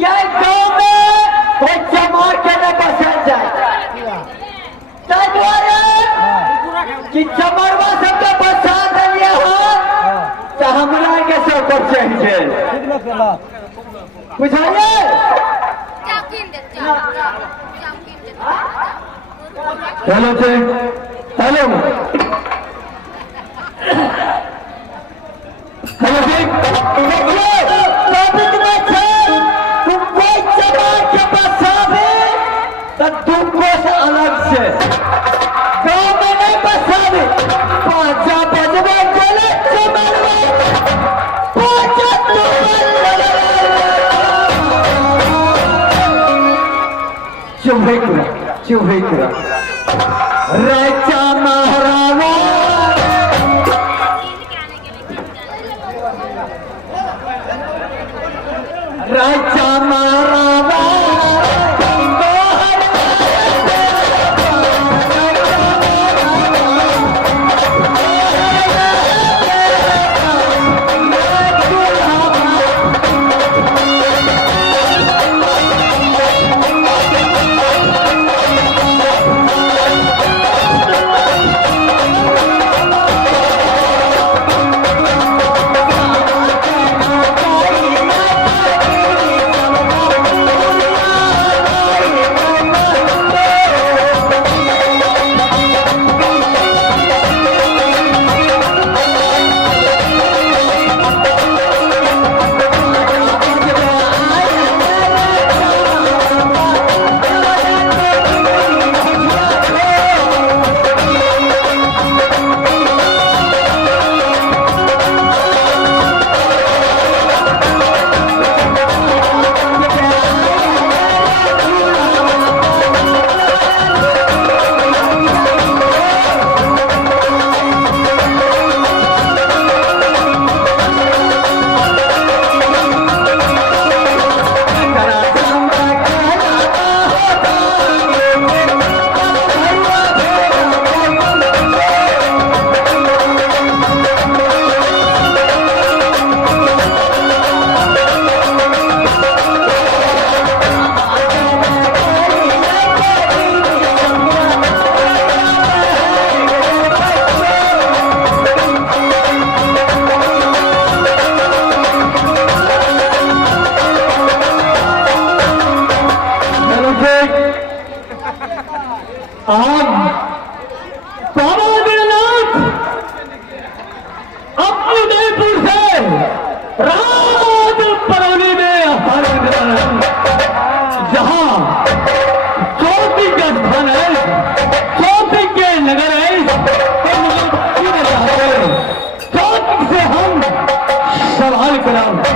यह गांव में कोई चमार के न बसल जाए ताहि द्वारे कि चमरवा सबके बसा दिए हो तो हमरा के सब पर चढ़ जाए बुझाइए हेलो जी हेलो हेलो जी टॉपिक में छे तुम कोई चमार के बसावे तो तुमको से अलग से गांव में नहीं बसावे पांचा बजवे चले चमरवा पांचा चुभेकुरा राजा महारावा राजा महारावा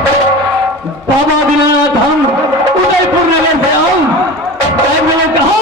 बाबा दीनानाथ हम उदयपुर नगर से आऊं मैंने कहा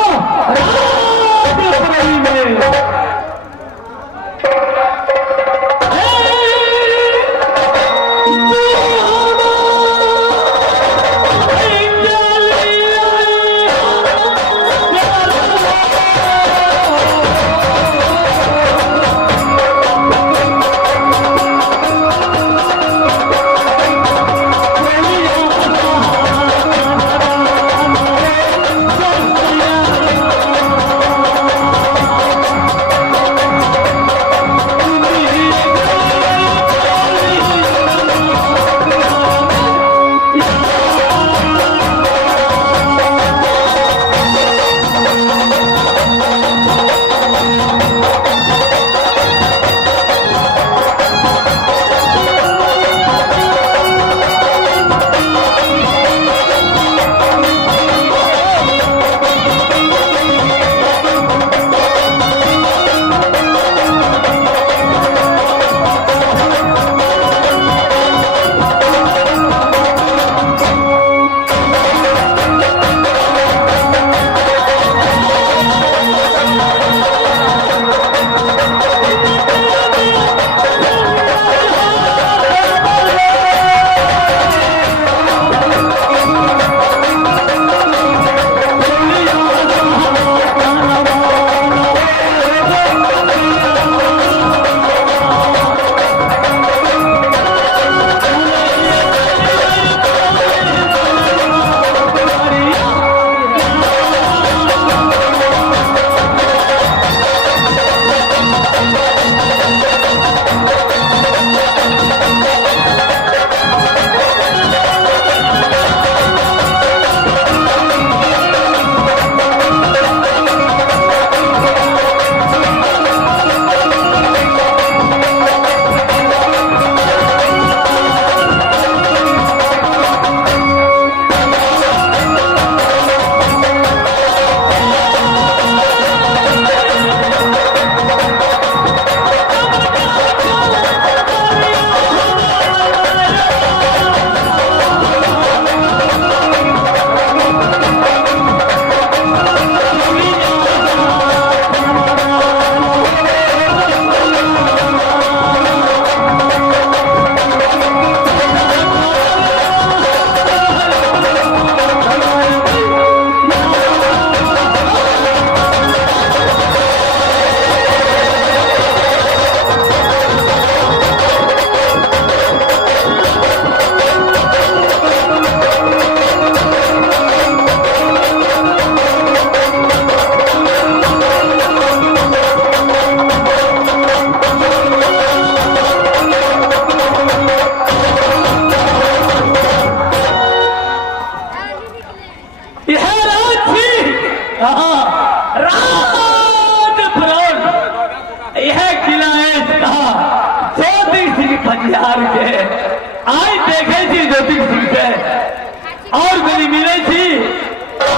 और मेरी मिले थी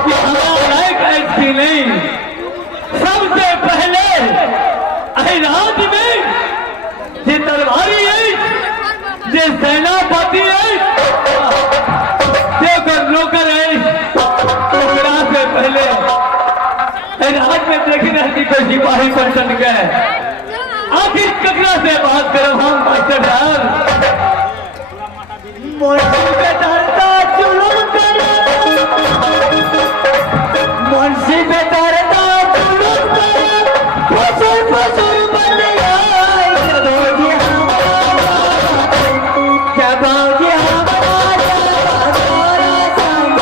कि हमारा लायक ऐसी नहीं। सबसे पहले अहिराज में जे तलवारी है, जे सेनापति है, जे नौकर है, ओकरा से पहले अहिराज में देखी रहती कोई सिपाही बन गए। आखिर ककरा से बात करो हम मास्टर साहब? मुंशी पे डरता जुलूम करे, मुंशी पे डरता जुलूम करे, फसुर फसुर बन आए जबोगी हमारा, जबोगी हमारा, जबोरा संग,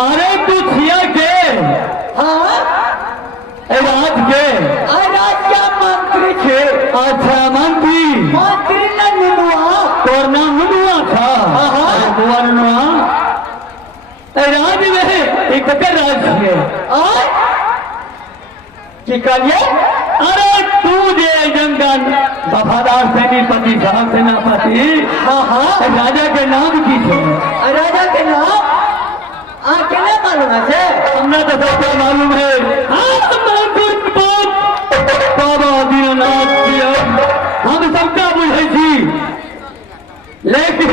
अरे तू छिया के? हाँ राज के? राज क्या मंत्री थे? अच्छा मंत्री। मंत्री न नुनुआ, तोर नाम नुनुआ था? हाँ बुआ नुनुआ। राज में एक राज है कि कहिए? अरे तू जे जंगल वफादार सेनापति साहब सेनापति, हाँ हाँ राजा के नाम की थे? राजा के नाम केना मालूम है? हमें तो सबका मालूम है। बाबा दीननाथ जी हम सबका बुझे थी, लेकिन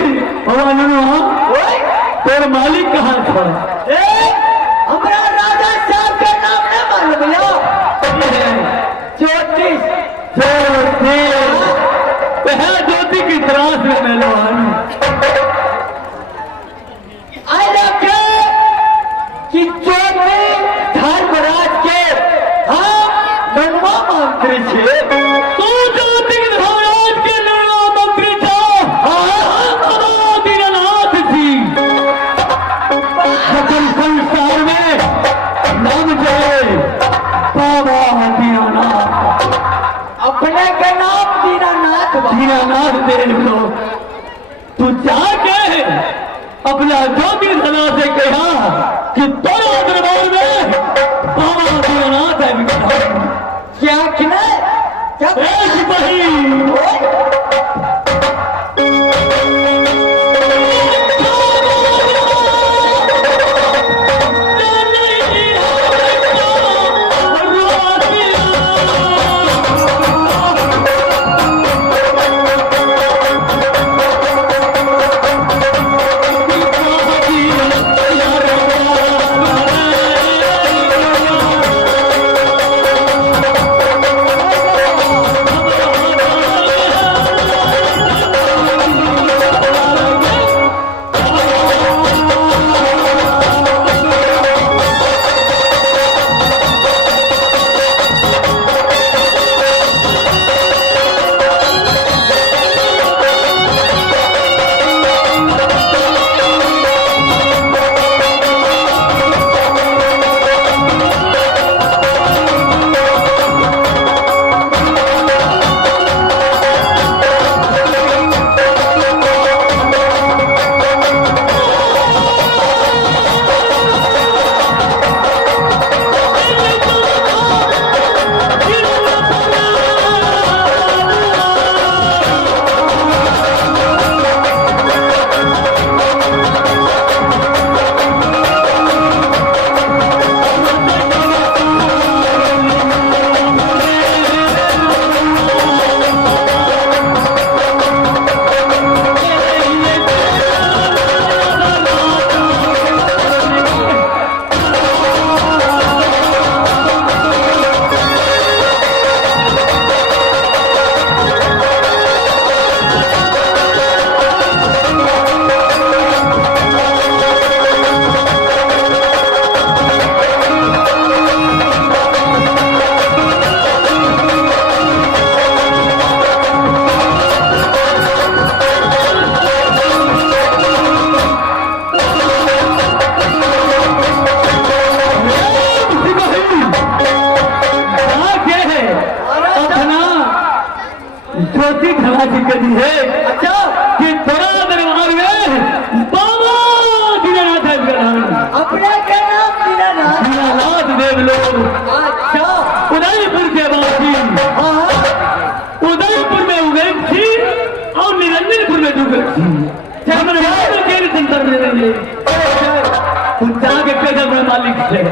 तोर मालिक कहाँ था? हमारा राजा साहब का नाम न मालूम है? ज्योतिष ज्योति की तलाश में मिलो कि ज्योति धर्मराज के हम नुनुआ मंत्री थे। तू ज्योति धर्मराज के नुनुआ मंत्री था? हाँ दीननाथ जी। सकल संसार में नाम चले बाबा दीननाथ। अपने के नाम दीननाथ? दीननाथ दे लो। तू जाके अपना ज्योति धरा से कहा कि तोरा दरबार में बाबा दीननाथ है। क्या क्या बोले तुम जाके कैसे अपने मालिक से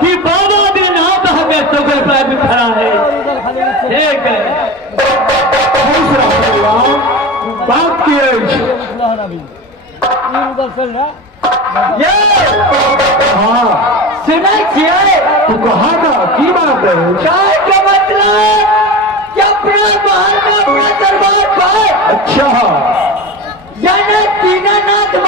कि बाबा दिन आप हमें सुगर पर खड़ा है ठीक है बात की सुना छियै तू कहा था की बात है काय के मतलब कि अपना महल में अपना दरबार पर अच्छा यानी दीनानाथ